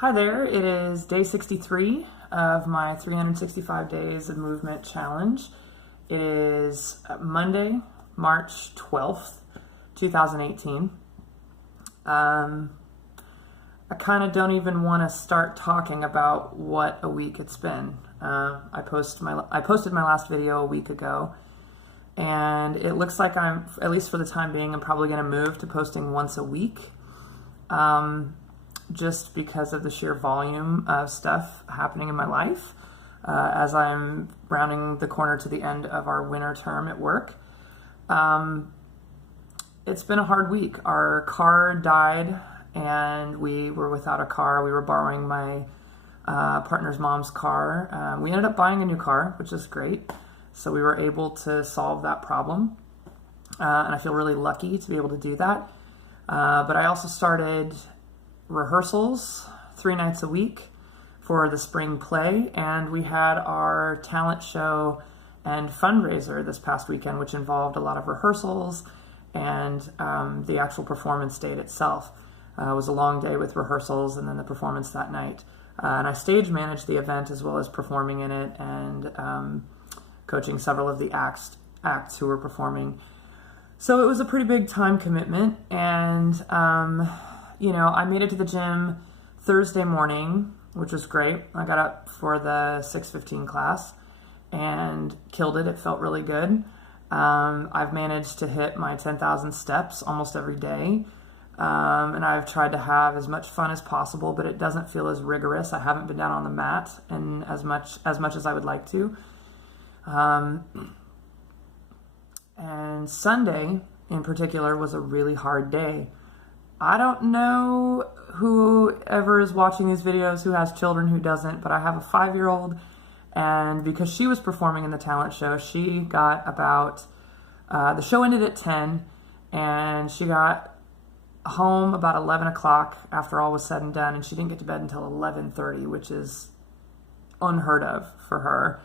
Hi there, it is day 63 of my 365 Days of Movement Challenge. It is Monday, March 12th, 2018. I kind of don't even want to start talking about what a week it's been. I posted my last video a week ago, and it looks like I'm, at least for the time being, I'm probably going to move to posting once a week. Just because of the sheer volume of stuff happening in my life as I'm rounding the corner to the end of our winter term at work. It's been a hard week. Our car died and we were without a car. We were borrowing my partner's mom's car. We ended up buying a new car, which is great. So we were able to solve that problem. And I feel really lucky to be able to do that. But I also started rehearsals 3 nights a week for the spring play, and we had our talent show and fundraiser this past weekend, which involved a lot of rehearsals and the actual performance date itself. It was a long day with rehearsals and then the performance that night. And I stage managed the event as well as performing in it and coaching several of the acts who were performing. So it was a pretty big time commitment, and I made it to the gym Thursday morning, which was great. I got up for the 6:15 class and killed it. It felt really good. I've managed to hit my 10,000 steps almost every day. And I've tried to have as much fun as possible, but it doesn't feel as rigorous. I haven't been down on the mat and as much as I would like to. And Sunday in particular was a really hard day. I don't know whoever is watching these videos who has children, who doesn't, but I have a 5-year-old, and because she was performing in the talent show, she got about, the show ended at 10, and she got home about 11 o'clock after all was said and done, and she didn't get to bed until 11:30, which is unheard of for her.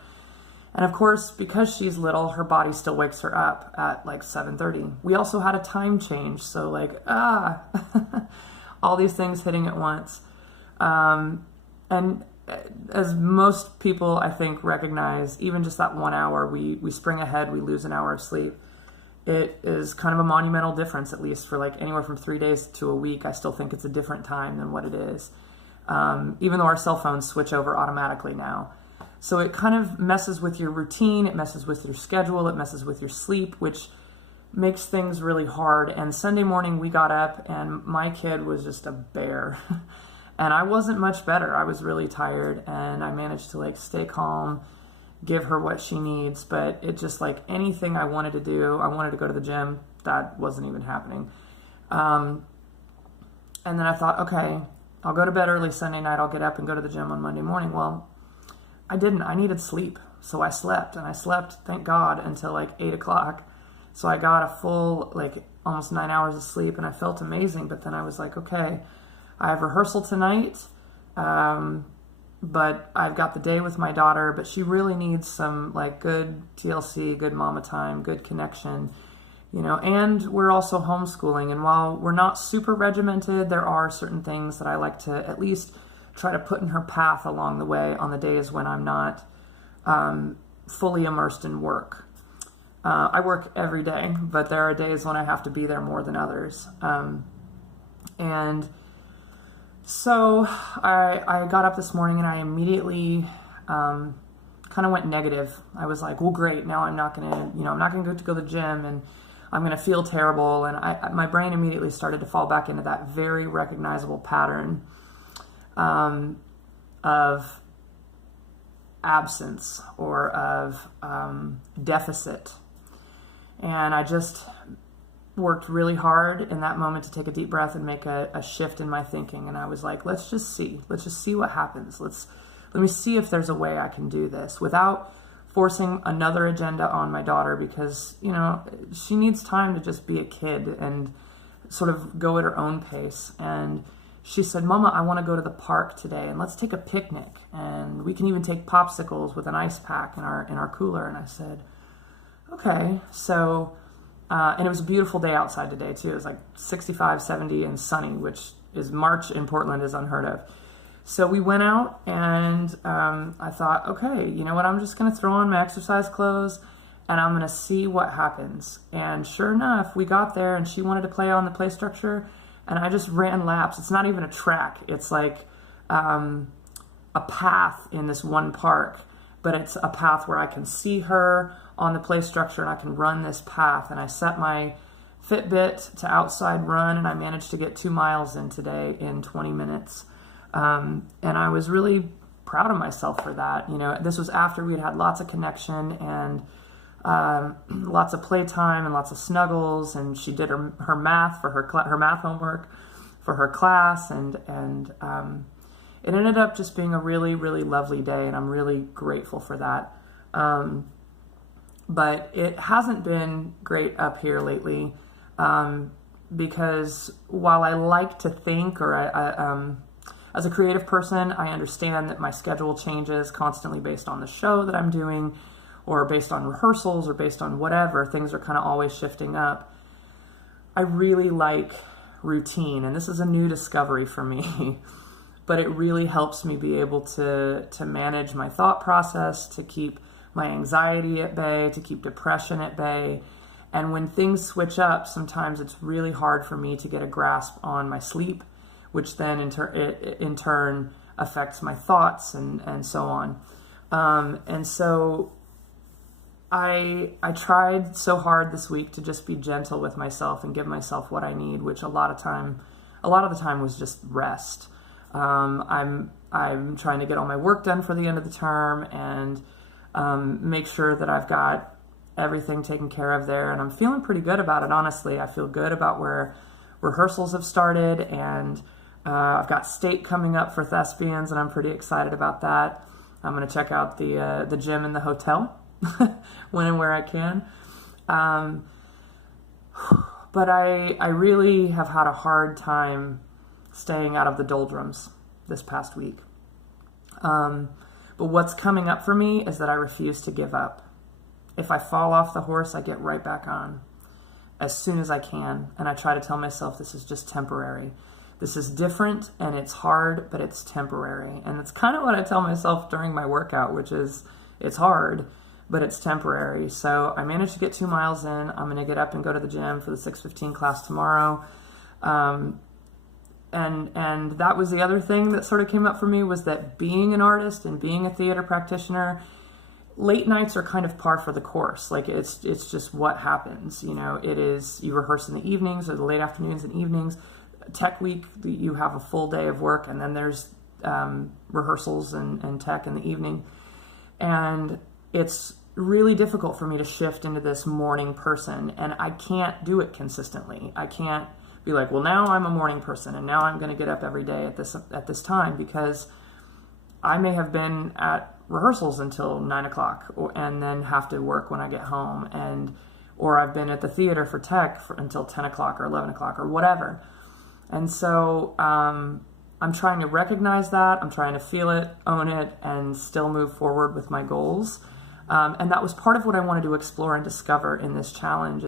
And of course, because she's little, her body still wakes her up at like 7:30. We also had a time change, so all these things hitting at once. And as most people, I think, recognize, even just that 1 hour, we spring ahead, we lose an hour of sleep. It is kind of a monumental difference, at least for like anywhere from 3 days to a week. I still think it's a different time than what it is, even though our cell phones switch over automatically now. So it kind of messes with your routine, it messes with your schedule, it messes with your sleep, which makes things really hard. And Sunday morning we got up and my kid was just a bear. And I wasn't much better. I was really tired, and I managed to stay calm, give her what she needs. But it just anything I wanted to do, I wanted to go to the gym, that wasn't even happening. And then I thought, okay, I'll go to bed early Sunday night, I'll get up and go to the gym on Monday morning. Well, I didn't. I needed sleep. So I slept, and I slept, thank God, until 8 o'clock. So I got a full, almost 9 hours of sleep, and I felt amazing. But then I was like, okay, I have rehearsal tonight, but I've got the day with my daughter, but she really needs some good TLC, good mama time, good connection, and we're also homeschooling. And while we're not super regimented, there are certain things that I like to at least try to put in her path along the way on the days when I'm not fully immersed in work. I work every day, but there are days when I have to be there more than others. And so I got up this morning and I immediately kind of went negative. I was like, well, great, now I'm not gonna go to the gym, and I'm gonna feel terrible. And my brain immediately started to fall back into that very recognizable pattern of absence or of deficit. And I just worked really hard in that moment to take a deep breath and make a shift in my thinking. And I was like, let's just see what happens. Let me see if there's a way I can do this without forcing another agenda on my daughter, because, she needs time to just be a kid and sort of go at her own pace. And she said, Mama, I want to go to the park today, and let's take a picnic, and we can even take popsicles with an ice pack in our cooler. And I said, okay. So, and it was a beautiful day outside today too. It was 65, 70 and sunny, which is March in Portland is unheard of. So we went out, and I thought, okay, you know what? I'm just going to throw on my exercise clothes and I'm going to see what happens. And sure enough, we got there and she wanted to play on the play structure, and I just ran laps. It's not even a track. It's like a path in this one park, but it's a path where I can see her on the play structure and I can run this path. And I set my Fitbit to outside run, and I managed to get 2 miles in today in 20 minutes. And I was really proud of myself for that. You know, this was after we'd had lots of connection and lots of playtime and lots of snuggles, and she did her math for her math homework for her class, and it ended up just being a really, really lovely day, and I'm really grateful for that. But it hasn't been great up here lately, because while I like to think, or as a creative person, I understand that my schedule changes constantly based on the show that I'm doing, or based on rehearsals, or based on whatever. Things are kind of always shifting up. I really like routine, and this is a new discovery for me, but it really helps me be able to manage my thought process, to keep my anxiety at bay, to keep depression at bay. And when things switch up, sometimes it's really hard for me to get a grasp on my sleep, which then in turn affects my thoughts and so on. And so I tried so hard this week to just be gentle with myself and give myself what I need, which a lot of the time was just rest. I'm trying to get all my work done for the end of the term and make sure that I've got everything taken care of there, and I'm feeling pretty good about it, honestly. I feel good about where rehearsals have started, and I've got state coming up for thespians, and I'm pretty excited about that. I'm going to check out the gym in the hotel when and where I can. But I really have had a hard time staying out of the doldrums this past week. But what's coming up for me is that I refuse to give up. If I fall off the horse, I get right back on as soon as I can. And I try to tell myself this is just temporary. This is different and it's hard, but it's temporary. And it's kind of what I tell myself during my workout, which is it's hard, but it's temporary. So I managed to get 2 miles in. I'm going to get up and go to the gym for the 6:15 class tomorrow. And that was the other thing that sort of came up for me, was that being an artist and being a theater practitioner, late nights are kind of par for the course. Like it's just what happens. You know, it is, you rehearse in the evenings or the late afternoons and evenings. Tech week, you have a full day of work, and then there's rehearsals and tech in the evening. And it's really difficult for me to shift into this morning person, and I can't do it consistently. I can't be like, well, now I'm a morning person and now I'm going to get up every day at this time, because I may have been at rehearsals until 9 o'clock and then have to work when I get home, or I've been at the theater for tech until 10 o'clock or 11 o'clock or whatever. And so I'm trying to recognize that. I'm trying to feel it, own it, and still move forward with my goals. And that was part of what I wanted to explore and discover in this challenge.